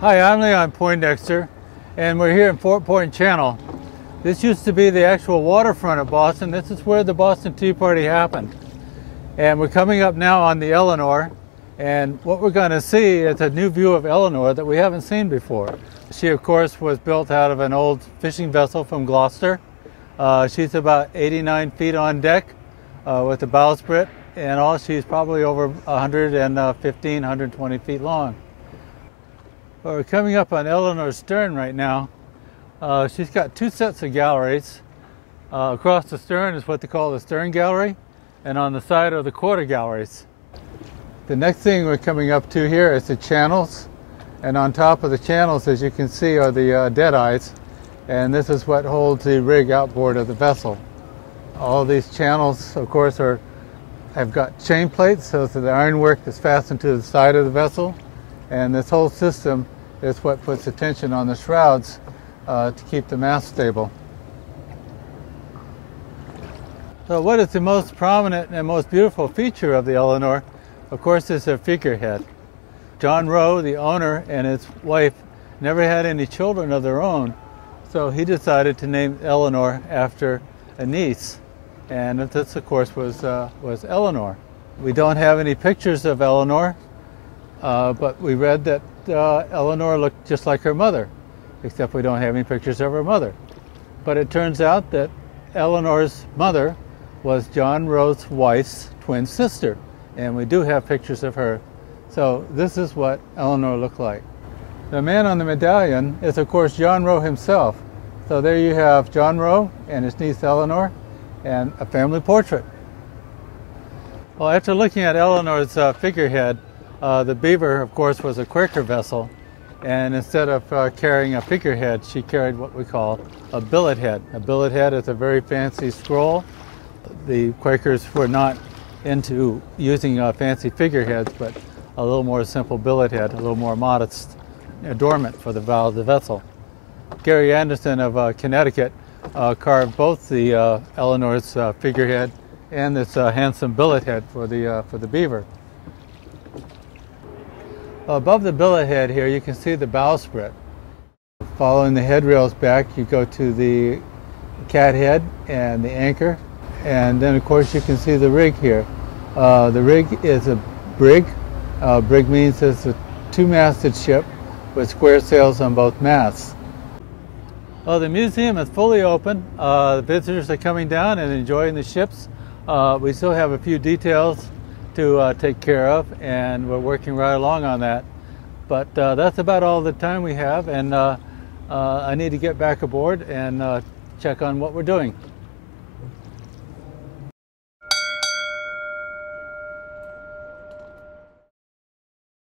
Hi, I'm Leon Poindexter, and we're here in Fort Point Channel. This used to be the actual waterfront of Boston. This is where the Boston Tea Party happened. And we're coming up now on the Eleanor, and what we're going to see is a new view of Eleanor that we haven't seen before. She, of course, was built out of an old fishing vessel from Gloucester. She's about 89 feet on deck with a bowsprit, and all she's probably over 115, 120 feet long. Well, we're coming up on Eleanor's stern right now. She's got two sets of galleries. Across the stern is what they call the stern gallery, and on the side are the quarter galleries. The next thing we're coming up to here is the channels, and on top of the channels, as you can see, are the dead eyes, and this is what holds the rig outboard of the vessel. All these channels, of course, have got chain plates, so the ironwork is fastened to the side of the vessel. And this whole system is what puts the tension on the shrouds to keep the mast stable. So what is the most prominent and most beautiful feature of the Eleanor? Of course, is her figurehead. John Rowe, the owner, and his wife never had any children of their own, so he decided to name Eleanor after a niece. And this, of course, was Eleanor. We don't have any pictures of Eleanor. But we read that Eleanor looked just like her mother, except we don't have any pictures of her mother. But it turns out that Eleanor's mother was John Rowe's wife's twin sister, and we do have pictures of her. So this is what Eleanor looked like. The man on the medallion is, of course, John Rowe himself. So there you have John Rowe and his niece Eleanor, and a family portrait. Well, after looking at Eleanor's figurehead, the Beaver, of course, was a Quaker vessel, and instead of carrying a figurehead, she carried what we call a billet head. A billet head is a very fancy scroll. The Quakers were not into using fancy figureheads, but a little more simple billet head, a little more modest adornment for the bow of the vessel. Gary Anderson of Connecticut carved both the Eleanor's figurehead and this handsome billet head for the Beaver. Above the billet head here, you can see the bowsprit. Following the headrails back, you go to the cathead and the anchor, and then of course you can see the rig here. The rig is a brig. Brig means it's a two-masted ship with square sails on both masts. The museum is fully open. The visitors are coming down and enjoying the ships. We still have a few details to take care of, and we're working right along on that. But that's about all the time we have, and I need to get back aboard and check on what we're doing.